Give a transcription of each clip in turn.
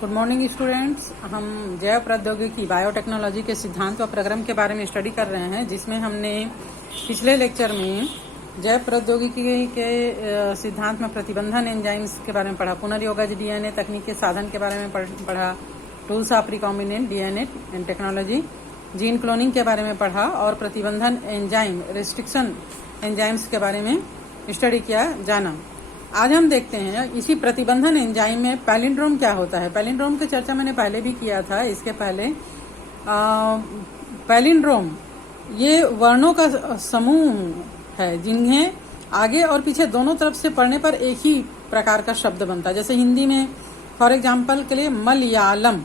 Good morning students. हम जैव प्रौद्योगिकी बायोटेक्नोलॉजी के सिद्धांत व प्रक्रम के बारे में स्टडी कर रहे हैं, जिसमें हमने पिछले लेक्चर में जैव प्रौद्योगिकी के सिद्धांत में प्रतिबंधन एंजाइम्स के बारे में पढ़ा, पुनर्योगज डीएनए तकनीक के साधन के बारे में पढ़ा, tools of recombinant DNA and technology, gene cloning के बारे में पढ़ा और प्रतिबंधन एंजाइम रेस्ट्रिक्शन एंजाइम्स के बारे में स्टडी किया जाना। आज हम देखते हैं इसी प्रतिबंधन एंजाइम में पैलिंड्रोम क्या होता है। पैलिंड्रोम की चर्चा मैंने पहले भी किया था। इसके पहले पैलिंड्रोम ये वर्णों का समूह है जिन्हें आगे और पीछे दोनों तरफ से पढ़ने पर एक ही प्रकार का शब्द बनता है। जैसे हिंदी में फॉर एग्जाम्पल के लिए मलयालम,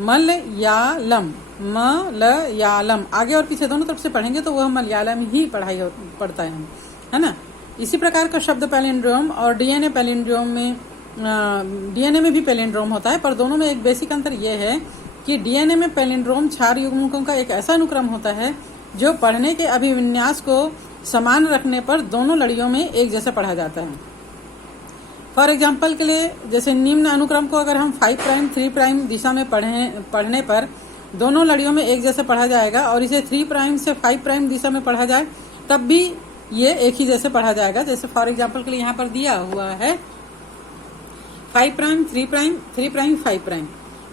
मलयालम, मलयालम, आगे और पीछे दोनों तरफ से पढ़ेंगे तो वह मलयालम ही पढ़ता है हम, है ना। इसी प्रकार का शब्द पैलिंड्रोम और डीएनए पैलिंड्रोम में डीएनए में भी पैलिंड्रोम होता है, पर दोनों में एक बेसिक अंतर यह है कि डीएनए में पैलिंड्रोम 4 युग्मकों का एक ऐसा अनुक्रम होता है जो पढ़ने के अभिविन्यास को समान रखने पर दोनों लड़ियों में एक जैसा पढ़ा जाता है। फॉर एग्जाम्पल के लिए जैसे निम्न अनुक्रम को अगर हम 5 प्राइम 3 प्राइम दिशा में पढ़ने पर दोनों लड़ियों में एक जैसे पढ़ा जाएगा, और इसे 3 प्राइम से 5 प्राइम दिशा में पढ़ा जाए तब भी ये एक ही जैसे पढ़ा जाएगा। जैसे फॉर एग्जाम्पल के लिए यहाँ पर दिया हुआ है 5 prime 3 prime 3 prime 5 prime.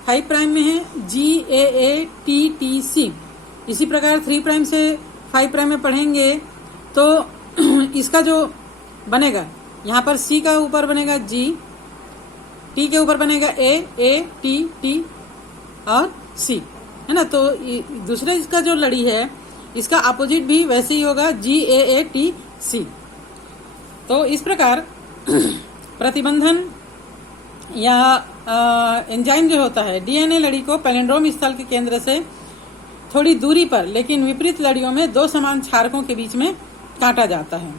5 prime में है GAATTC। इसी प्रकार 3 प्राइम से 5 प्राइम में पढ़ेंगे तो इसका जो बनेगा यहाँ पर C का ऊपर बनेगा G, T के ऊपर बनेगा AATT और C, है ना। तो दूसरे इसका जो लड़ी है इसका अपोजिट भी वैसे ही होगा GAATC। तो इस प्रकार प्रतिबंधन या एंजाइम जो होता है डीएनए लड़ी को पैलिंड्रोम स्थल के केंद्र से थोड़ी दूरी पर लेकिन विपरीत लड़ियों में 2 समान क्षारकों के बीच में काटा जाता है।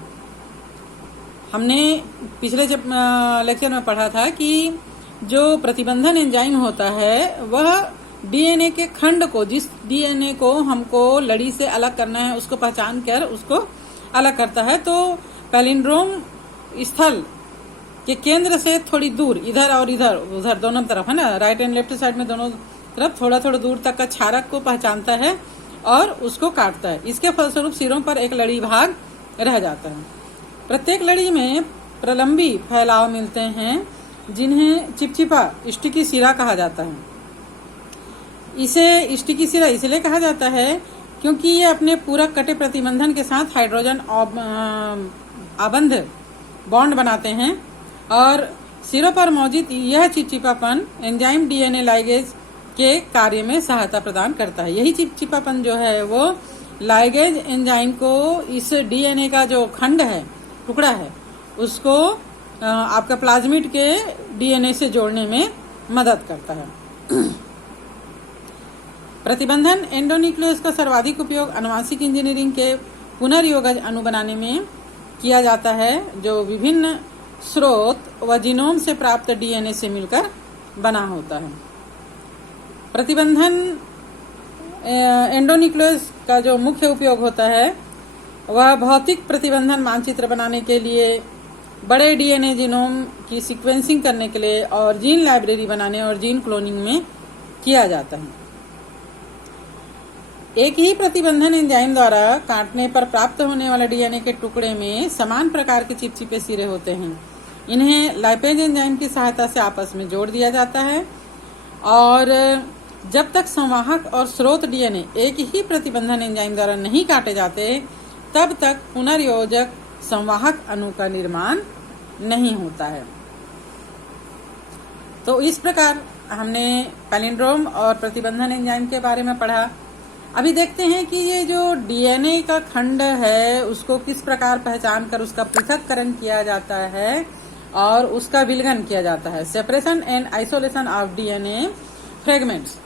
हमने पिछले लेक्चर में पढ़ा था कि जो प्रतिबंधन एंजाइम होता है वह डीएनए के खंड को, जिस डीएनए को हमको लड़ी से अलग करना है उसको पहचान कर उसको अलग करता है। तो पैलिंड्रोम स्थल के केंद्र से थोड़ी दूर इधर और उधर दोनों तरफ, है ना, राइट एंड लेफ्ट साइड में दोनों तरफ थोड़ा थोड़ा दूर तक का क्षारक को पहचानता है और उसको काटता है। इसके फलस्वरूप सिरों पर एक लड़ी भाग रह जाता है। प्रत्येक लड़ी में प्रलंबी फैलाव मिलते हैं जिन्हें चिपचिपा स्टिकी सिरा कहा जाता है। इसे स्टिकी सिरा इसलिए कहा जाता है क्योंकि ये अपने पूरक कटे प्रतिबंधन के साथ हाइड्रोजन आबंध बॉन्ड बनाते हैं और सिरों पर मौजूद यह चिपचिपापन एंजाइम डीएनए लाइगेज के कार्य में सहायता प्रदान करता है। यही चिपचिपापन जो है वो लाइगेज एंजाइम को इस डीएनए का जो खंड है, टुकड़ा है, उसको आपका प्लाज्मिड के डीएनए से जोड़ने में मदद करता है। प्रतिबंधन एंडोन्यूक्लियस का सर्वाधिक उपयोग आनुवंशिक इंजीनियरिंग के पुनर्योगज अणु बनाने में किया जाता है, जो विभिन्न स्रोत व जीनोम से प्राप्त डीएनए से मिलकर बना होता है। प्रतिबंधन एंडोन्यूक्लियस का जो मुख्य उपयोग होता है वह भौतिक प्रतिबंधन मानचित्र बनाने के लिए, बड़े डीएनए जीनोम की सीक्वेंसिंग करने के लिए और जीन लाइब्रेरी बनाने और जीन क्लोनिंग में किया जाता है। एक ही प्रतिबंधन एंजाइम द्वारा काटने पर प्राप्त होने वाले डीएनए के टुकड़े में समान प्रकार के चिपचिपे सिरे होते हैं। इन्हें लाइपेज एंजाइम की सहायता से आपस में जोड़ दिया जाता है और जब तक संवाहक और स्रोत डीएनए एक ही प्रतिबंधन एंजाइम द्वारा नहीं काटे जाते तब तक पुनर्योजक संवाहक अणु का निर्माण नहीं होता है। तो इस प्रकार हमने पैलिंड्रोम और प्रतिबंधन एंजाइम के बारे में पढ़ा। अभी देखते हैं कि ये जो डीएनए का खंड है उसको किस प्रकार पहचान कर उसका पृथक्करण किया जाता है और उसका विलगन किया जाता है। Separation and isolation of DNA fragments.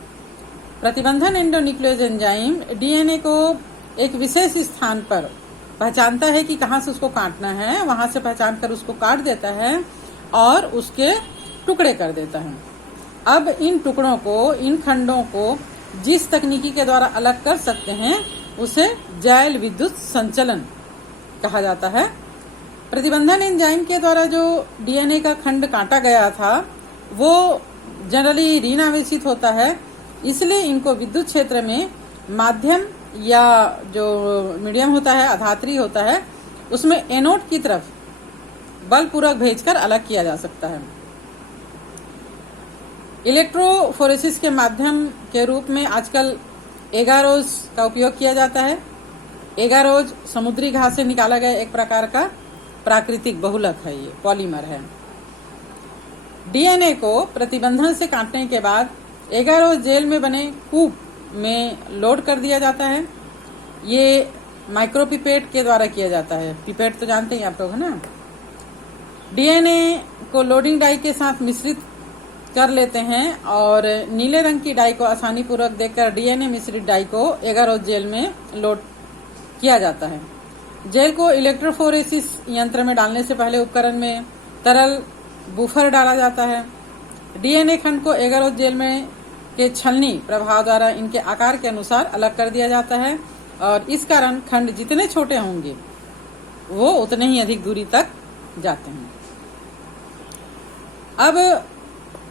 प्रतिबंधन एंडोन्यूक्लियस एंजाइम डीएनए को एक विशेष स्थान पर पहचानता है कि कहाँ से उसको काटना है, वहां से पहचान कर उसको काट देता है और उसके टुकड़े कर देता है। अब इन टुकड़ों को, इन खंडों को जिस तकनीकी के द्वारा अलग कर सकते हैं उसे जैव विद्युत संचलन कहा जाता है। प्रतिबंधन एंजाइम के द्वारा जो डीएनए का खंड काटा गया था वो जनरली ऋण आवेशित होता है, इसलिए इनको विद्युत क्षेत्र में माध्यम या जो मीडियम होता है, अधात्री होता है, उसमें एनोड की तरफ बलपूर्वक भेजकर अलग किया जा सकता है। इलेक्ट्रोफोरेसिस के माध्यम के रूप में आजकल एगारोज का उपयोग किया जाता है। एगारोज समुद्री घास से निकाला गया एक प्रकार का प्राकृतिक बहुलक है, ये पॉलीमर है। डीएनए को प्रतिबंधन से काटने के बाद एगारोज जेल में बने कूप में लोड कर दिया जाता है। ये माइक्रोपिपेट के द्वारा किया जाता है। पिपेट तो जानते ही आप लोग, है ना। डीएनए को लोडिंग डाई के साथ मिश्रित कर लेते हैं और नीले रंग की डाई को आसानी पूर्वक देखकर डीएनए मिश्रित डाई को एगारोज जेल में लोड किया जाता है। जेल को इलेक्ट्रोफोरेसिस यंत्र में डालने से पहले उपकरण में तरल बूफर डाला जाता है। डीएनए खंड को एगारोज जेल में के छलनी प्रभाव द्वारा इनके आकार के अनुसार अलग कर दिया जाता है और इस कारण खंड जितने छोटे होंगे वो उतने ही अधिक दूरी तक जाते हैं। अब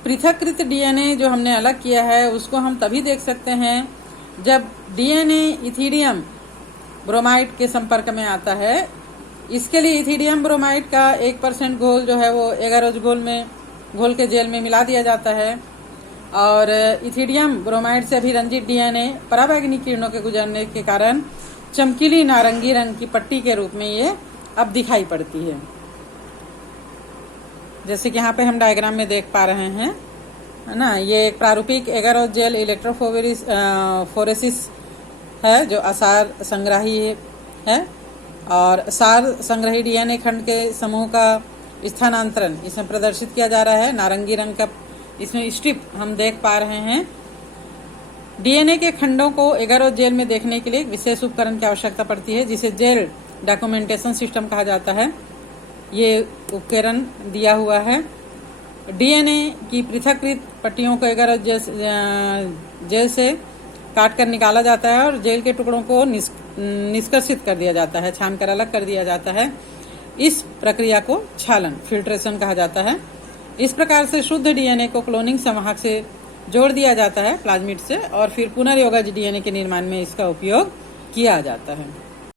पृथक्कृत डीएनए जो हमने अलग किया है उसको हम तभी देख सकते हैं जब डीएनए इथिडियम ब्रोमाइड के संपर्क में आता है। इसके लिए इथिडियम ब्रोमाइड का 1% घोल जो है वो एगारोज घोल के जेल में मिला दिया जाता है और इथिडियम ब्रोमाइड से अभिरंजित डीएनए पराबैंगनी किरणों के गुजरने के कारण चमकीली नारंगी रंग की पट्टी के रूप में ये अब दिखाई पड़ती है, जैसे कि यहाँ पे हम डायग्राम में देख पा रहे हैं, है ना। ये एक प्रारूपिक एगारोज जेल इलेक्ट्रोफोरेसिस है जो आसार संग्राही है और सार संग्रही डीएनए खंड के समूह का स्थानांतरण इसमें प्रदर्शित किया जा रहा है। नारंगी रंग का इसमें स्ट्रिप हम देख पा रहे हैं। डीएनए के खंडों को एगारोज जेल में देखने के लिए एक विशेष उपकरण की आवश्यकता पड़ती है जिसे जेल डॉक्यूमेंटेशन सिस्टम कहा जाता है। ये उपकरण दिया हुआ है। डीएनए की पृथक्कृत पट्टियों को एगारोज जेल से काट कर निकाला जाता है और जेल के टुकड़ों को निष्कर्षित कर दिया जाता है, छानकर अलग कर दिया जाता है। इस प्रक्रिया को छालन फिल्ट्रेशन कहा जाता है। इस प्रकार से शुद्ध डीएनए को क्लोनिंग संवाहक से जोड़ दिया जाता है प्लाज्मिड से और फिर पुनर्योगज डीएनए के निर्माण में इसका उपयोग किया जाता है।